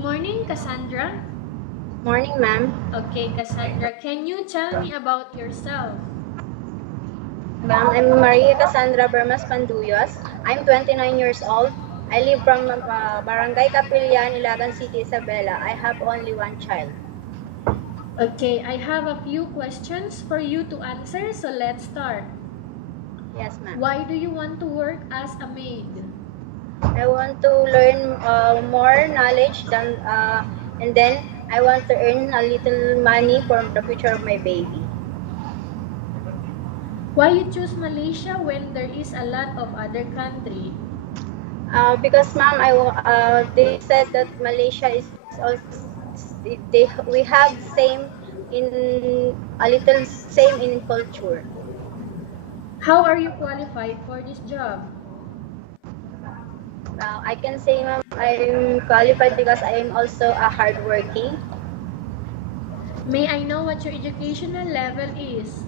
morning, Cassandra. Morning, ma'am. Okay, Cassandra, can you tell me about yourself? Ma'am, I'm Maria Caszandra Panduyos. I'm 29 years old. I live from Barangay Capillan, Ilagan City, Isabela. I have only one child. Okay, I have a few questions for you to answer, so let's start. Yes, ma'am. Why do you want to work as a maid? I want to learn more knowledge and then I want to earn a little money for the future of my baby. Why you choose Malaysia when there is a lot of other country? Because, ma'am, they said that Malaysia is also we have same in a little same in culture. How are you qualified for this job? I can say, ma'am, I'm qualified because I am also a hardworking. May I know what your educational level is?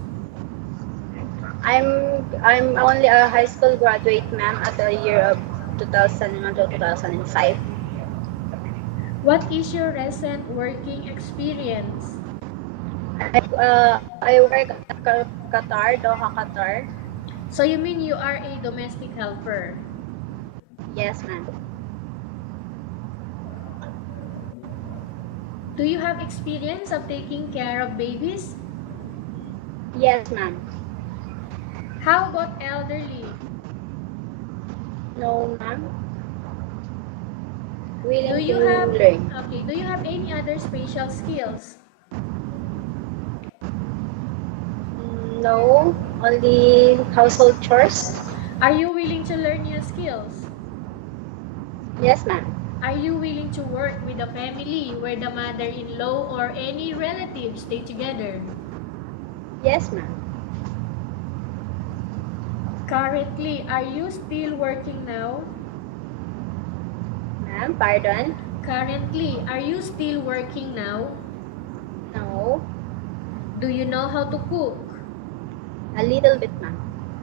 I'm only a high school graduate, ma'am, at the year of 2001 to 2005. What is your recent working experience? I work at Qatar, Doha, Qatar. So you mean you are a domestic helper? Yes, ma'am. Do you have experience of taking care of babies? Yes, ma'am. How about elderly? No, ma'am. Do Willing you to have learn. do you have any other special skills? No, only household chores. Are you willing to learn new skills? Yes, ma'am. Are you willing to work with a family where the mother-in-law or any relatives stay together? Yes, ma'am. Currently, are you still working now? Ma'am, pardon? Currently, are you still working now? No. Do you know how to cook? A little bit, ma'am.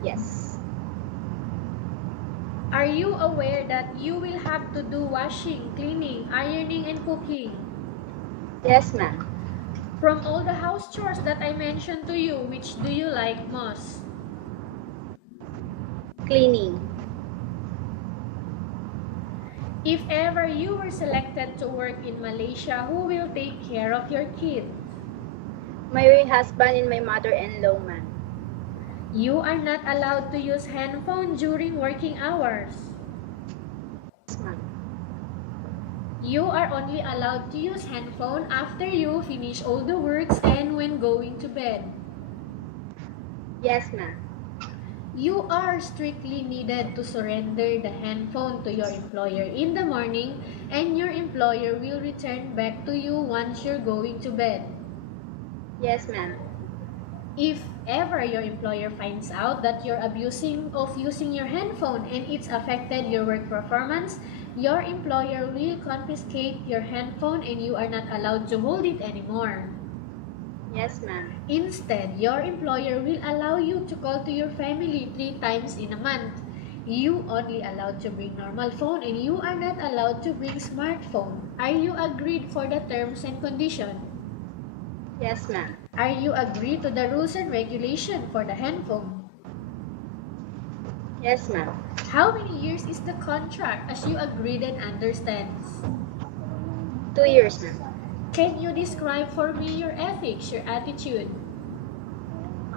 Yes. Are you aware that you will have to do washing, cleaning, ironing, and cooking? Yes, ma'am. From all the house chores that I mentioned to you, which do you like most? Cleaning. If ever you were selected to work in Malaysia, who will take care of your kids? My husband and my mother-in-law, ma'am. You are not allowed to use handphone during working hours. Yes, ma'am. You are only allowed to use handphone after you finish all the works and when going to bed. Yes, ma'am. You are strictly needed to surrender the handphone to your employer in the morning, and your employer will return back to you once you're going to bed. Yes, ma'am. If ever your employer finds out that you're abusing of using your handphone and it's affected your work performance, your employer will confiscate your handphone and you are not allowed to hold it anymore. Yes, ma'am. Instead, your employer will allow you to call to your family 3 times in a month. You only allowed to bring normal phone and you are not allowed to bring smartphone. Are you agreed for the terms and condition? Yes, ma'am. Are you agreed to the rules and regulation for the handphone? Yes, ma'am. How many years is the contract as you agreed and understands? 2 years, ma'am. Can you describe for me your ethics, your attitude?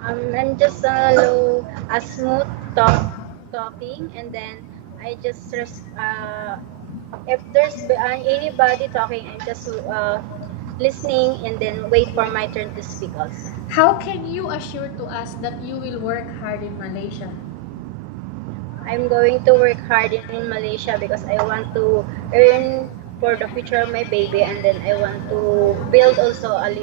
I'm just a smooth talking, and then I just if there's anybody talking, I'm just listening and then wait for my turn to speak also. How can you assure to us that you will work hard in Malaysia? I'm going to work hard in Malaysia because I want to earn for the future of my baby, and then I want to build also a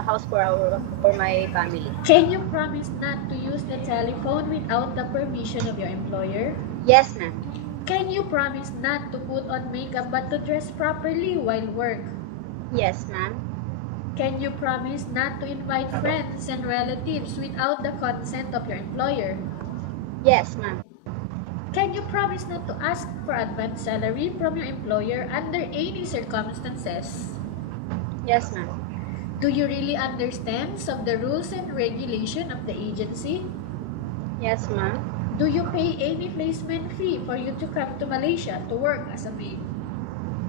house for my family. Can you promise not to use the telephone without the permission of your employer? Yes, ma'am. Can you promise not to put on makeup but to dress properly while work? Yes, ma'am. Can you promise not to invite friends and relatives without the consent of your employer? Yes, ma'am. Can you promise not to ask for advance salary from your employer under any circumstances? Yes, ma'am. Do you really understand some of the rules and regulation of the agency? Yes, ma'am. Do you pay any placement fee for you to come to Malaysia to work as a maid?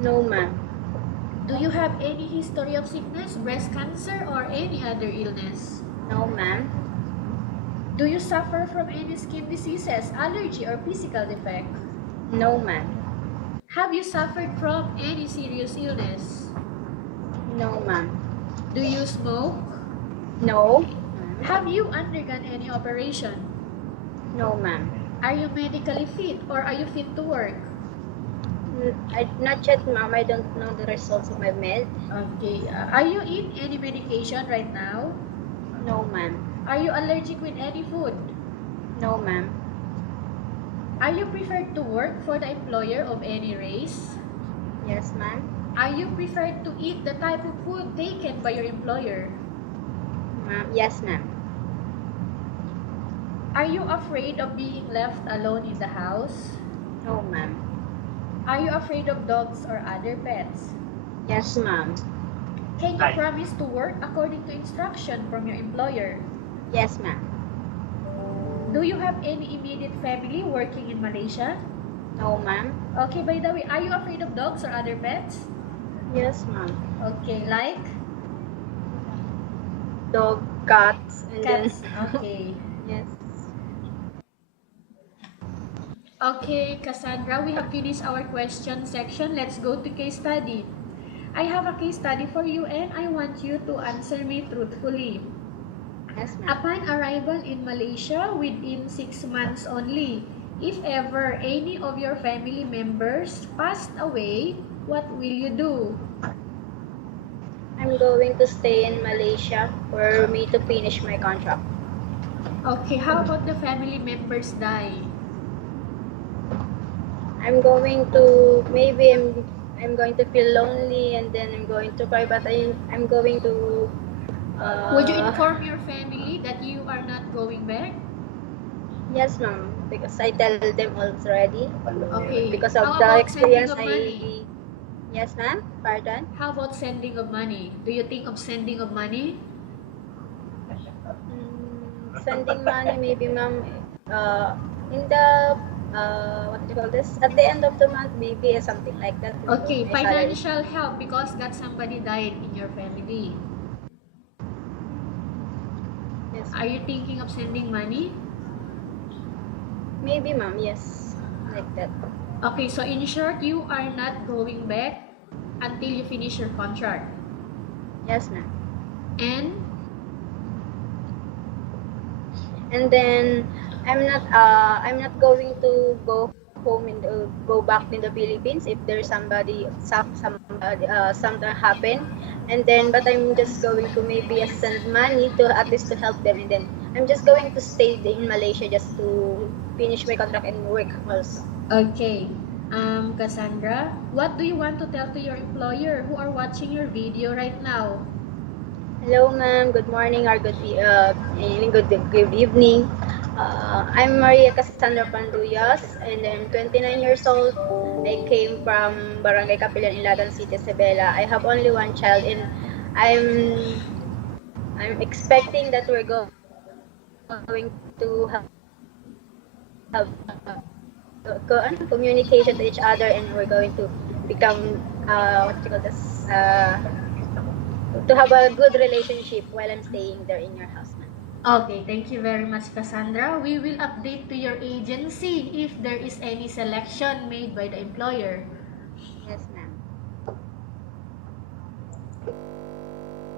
No, ma'am. Do you have any history of sickness, breast cancer, or any other illness? No, ma'am. Do you suffer from any skin diseases, allergy, or physical defect? No, ma'am. Have you suffered from any serious illness? No, ma'am. Do you smoke? No. Have you undergone any operation? No, ma'am. Are you medically fit or are you fit to work? Not yet, ma'am. I don't know the results of my med. Okay. Are you in any medication right now? No, ma'am. Are you allergic with any food? No, ma'am. Are you preferred to work for the employer of any race? Yes, ma'am. Are you preferred to eat the type of food taken by your employer? Yes, ma'am. Are you afraid of being left alone in the house? No, ma'am. Are you afraid of dogs or other pets? Yes, ma'am. Can you promise to work according to instruction from your employer? Yes, ma'am. Do you have any immediate family working in Malaysia? No, ma'am. Okay, by the way, are you afraid of dogs or other pets? Yes, ma'am. Okay, like? Dog, cats, and Cats. then... Okay. Yes. Okay, Cassandra, we have finished our question section. Let's go to case study. I have a case study for you and I want you to answer me truthfully. Yes, ma'am. Upon arrival in Malaysia within 6 months only, if ever any of your family members passed away, what will you do? I'm going to stay in Malaysia for me to finish my contract. Okay, how about the family members die? I'm going to, maybe I'm going to feel lonely and then I'm going to cry, but I'm going to... Would you inform your family that you are not going back? Yes, ma'am, because I tell them already. Okay. Because of How the about experience sending of money? Yes, ma'am. Pardon? How about sending of money? Do you think of sending of money? Sending money, maybe, ma'am, in the, what do you call this? At the end of the month, maybe something like that. Okay, My salary. financial help because that somebody died in your family. Yes. Are you thinking of sending money? Maybe, ma'am, yes. Like that. Okay, so in short, you are not going back until you finish your contract. Yes, ma'am. And then I'm not going to go home and go back in the Philippines if there's something happen, and then but I'm just going to maybe send money to at least to help them, and then I'm just going to stay in Malaysia just to finish my contract and work also. okay, Cassandra, what do you want to tell to your employer who are watching your video right now? Hello, ma'am. Good morning or good evening. I'm Maria Caszandra Panduyos, and I'm 29 years old. I came from Barangay Kapilan, Ilagan City, Isabela. I have only one child, and I'm expecting that we're going to have communication to each other, and we're going to become what you call this. To have a good relationship while I'm staying there in your house, ma'am. Okay, thank you very much, Cassandra. We will update to your agency if there is any selection made by the employer. Yes, ma'am.